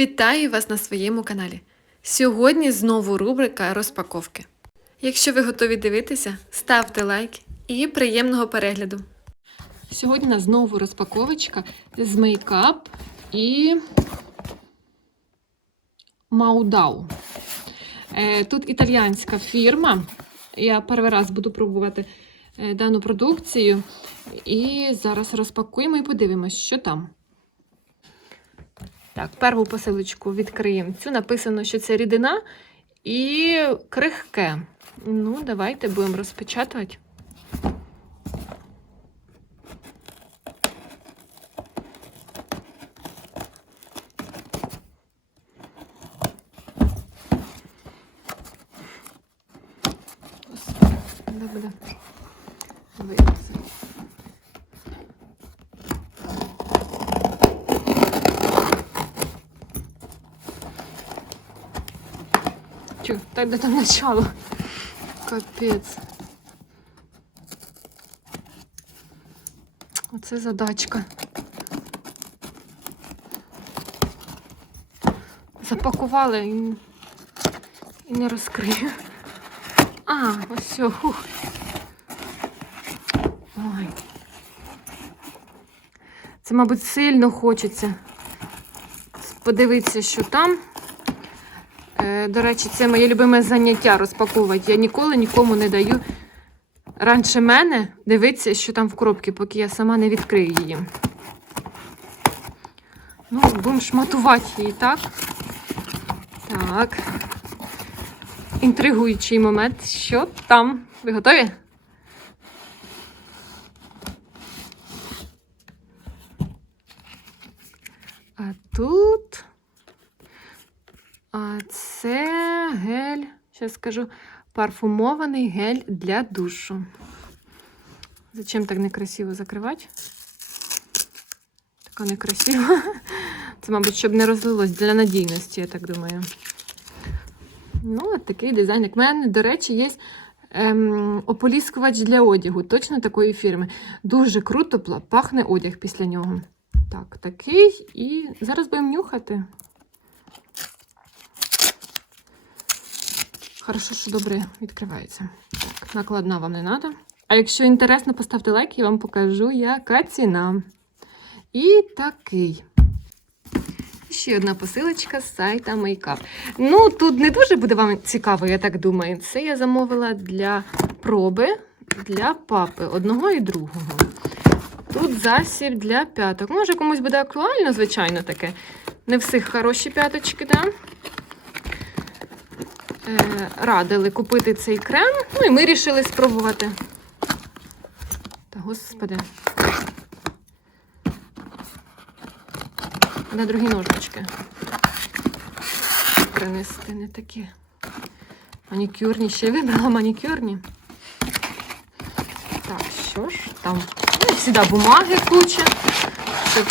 Вітаю вас на своєму каналі. Сьогодні знову рубрика розпаковки. Якщо ви готові дивитися, ставте лайк і приємного перегляду. Сьогодні у нас знову розпаковочка з мейкап і Маудау. Е, Тут італіянська фірма. Я перший раз буду пробувати е, дану продукцію. І зараз розпакуємо і подивимось, що там. Так, перву посилочку відкриємо. Цю написано, що це рідина і крихке. Ну, давайте будемо розпечатувати. Де буде Чу, так де там начало? Капець. Оце задачка. Запакували і, і не розкрию. А, ось все. Ой. Це, мабуть, сильно хочеться подивитися, що там. Е, До речі, це моє любиме заняття розпаковувати. Я ніколи нікому не даю раніше мене дивитися, що там в коробці, поки я сама не відкрию її. Ну, будемо шматувати її, так? Так. Інтригуючий момент. Що там? Ви готові? А тут. А це гель, зараз скажу, парфумований гель для душу. Зачем так некрасиво закривати? Така некрасиво. Це, мабуть, щоб не розлилось для надійності, я так думаю. Ну, от такий дизайн. Як в мене, до речі, є ем, ополіскувач для одягу, точно такої фірми. Дуже круто пахне одяг після нього. Так, такий. І зараз будемо нюхати. Хорошо, що добре відкривається. Так, накладна вам не треба. А якщо інтересно, поставте лайк, я вам покажу, яка ціна. І такий. Ще одна посилочка з сайта Makeup. Ну, тут не дуже буде вам цікаво, я так думаю. Це я замовила для проби для папи одного і другого. Тут засіб для п'яток. Може, комусь буде актуально, звичайно, таке. Не всіх хороші п'яточки, да? Е, радили купити цей крем. Ну і ми вирішили спробувати. Та господи. На другі ножнички. Принести не такі. Манікюрні. Ще вибрала манікюрні. Так, що ж там? Ну, всіда бумаги куча. Щоб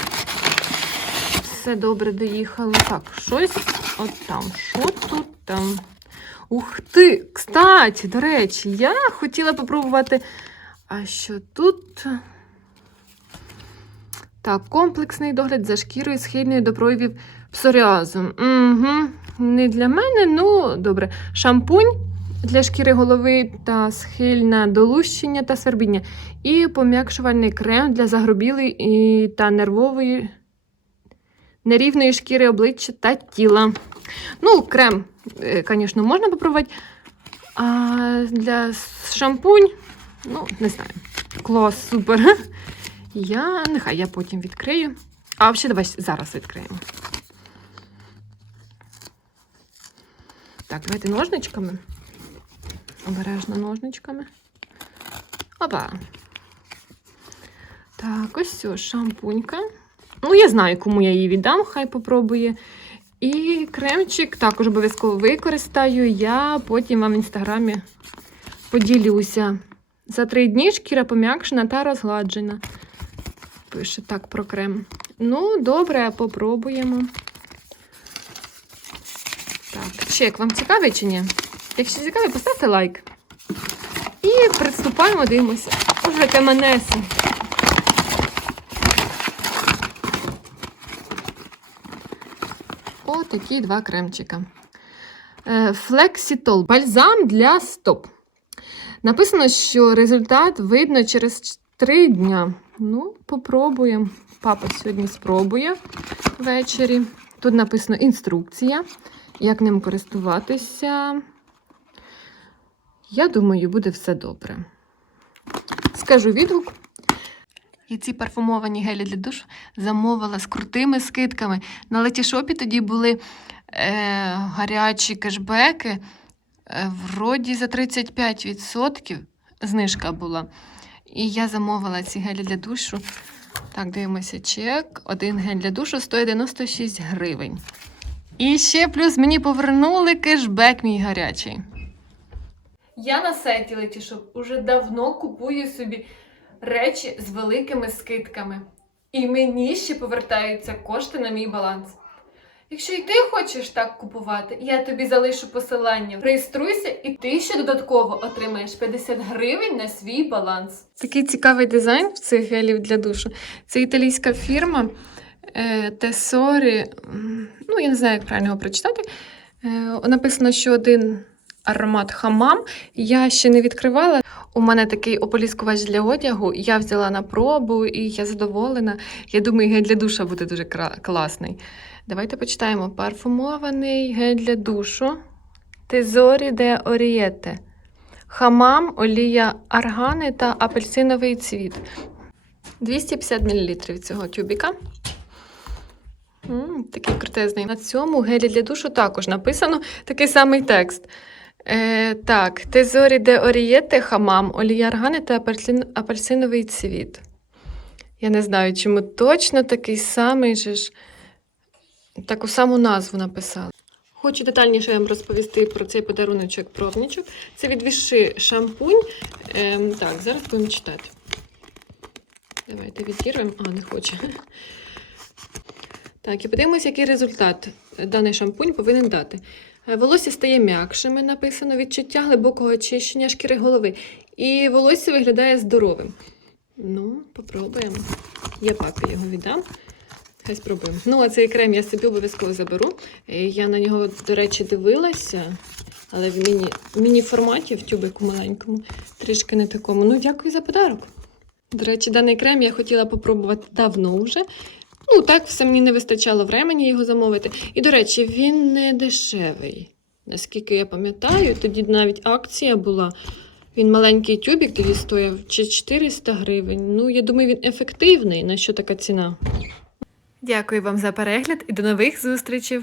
все добре доїхало. Так, щось от там. Що тут там? Ух ти! Кстати, до речі, я хотіла попробувати. А що тут? Так, комплексний догляд за шкірою схильною до проявів псоріазу. Угу. Не для мене, ну добре. Шампунь для шкіри голови та схильна до лущення та свербіння. І пом'якшувальний крем для загрубілої та нервової нерівної шкіри обличчя та тіла. Ну, крем, звісно, можна попробувати. А для шампунь, ну, не знаю. Клас, супер. Я нехай я потім відкрию. А взагалі, давай зараз відкриємо. Так, давайте ножничками. Обережно ножничками. Опа. Так, ось все, шампунька. Ну, я знаю, кому я її віддам, хай попробує. І кремчик також обов'язково використаю. Я потім вам в інстаграмі поділюся. За три дні шкіра пом'якшена та розгладжена. Пише так про крем. Ну, добре, попробуємо. Так, чек, вам цікавий чи ні? Якщо цікавий, поставте лайк. І приступаємо, дивимося. Уже каменеси. Отакі два кремчика. Е, Флексітол. Бальзам для стоп. Написано, що результат видно через 3 дня. Ну, попробуємо. Папа сьогодні спробує ввечері. Тут написано інструкція, як ним користуватися. Я думаю, буде все добре. Скажу відгук. І ці парфумовані гелі для душу замовила з крутими скидками. На летішопі тоді були е, гарячі кешбеки. Е, вроді за 35% знижка була. І я замовила ці гелі для душу. Так, дивимося чек. Один гель для душу стоїть 96 гривень. І ще плюс мені повернули кешбек мій гарячий. Я на сайті Letishop уже давно купую собі речі з великими скидками. І мені ще повертаються кошти на мій баланс. Якщо і ти хочеш так купувати, я тобі залишу посилання. Реєструйся, і ти ще додатково отримаєш 50 гривень на свій баланс. Такий цікавий дизайн в цих гелів для душу. Це італійська фірма Тесорі. Ну, я не знаю, як правильно його прочитати. Е, написано, що один аромат хамам. Я ще не відкривала. У мене такий ополіскувач для одягу. Я взяла на пробу і я задоволена. Я думаю, гель для душа буде дуже класний. Давайте почитаємо. Парфумований гель для душу. Тезорі де Орієте. Хамам, олія аргани та апельсиновий цвіт. 250 мл цього тюбіка. М, такий крутезний. На цьому гелі для душу також написано такий самий текст. Е, так, Тезорі де Орієте, хамам, олія аргани та апельсин, апельсиновий цвіт. Я не знаю, чому точно такий самий же ж таку саму назву написали. Хочу детальніше вам розповісти про цей подаруночок пробничок. Це від Віши шампунь. Ем, так, зараз будемо читати. Давайте відірвемо. А, не хоче. Так, і подивимося, який результат даний шампунь повинен дати. Е, Волосся стає м'якшими, написано відчуття глибокого очищення шкіри голови. І волосся виглядає здоровим. Ну, попробуємо. Я папі його віддам. Хай спробуємо. Ну, а цей крем я собі обов'язково заберу. Е, Я на нього, до речі, дивилася, але в міні, міні-форматі, в тюбику маленькому, трішки не такому. Ну, дякую за подарок. До речі, даний крем я хотіла попробувати давно вже. Ну, так, все мені не вистачало времени його замовити. І, до речі, він не дешевий. Наскільки я пам'ятаю, тоді навіть акція була. Він маленький тюбік тоді стояв чи 400 гривень. Ну, я думаю, він ефективний. На що така ціна? Дякую вам за перегляд і до нових зустрічей!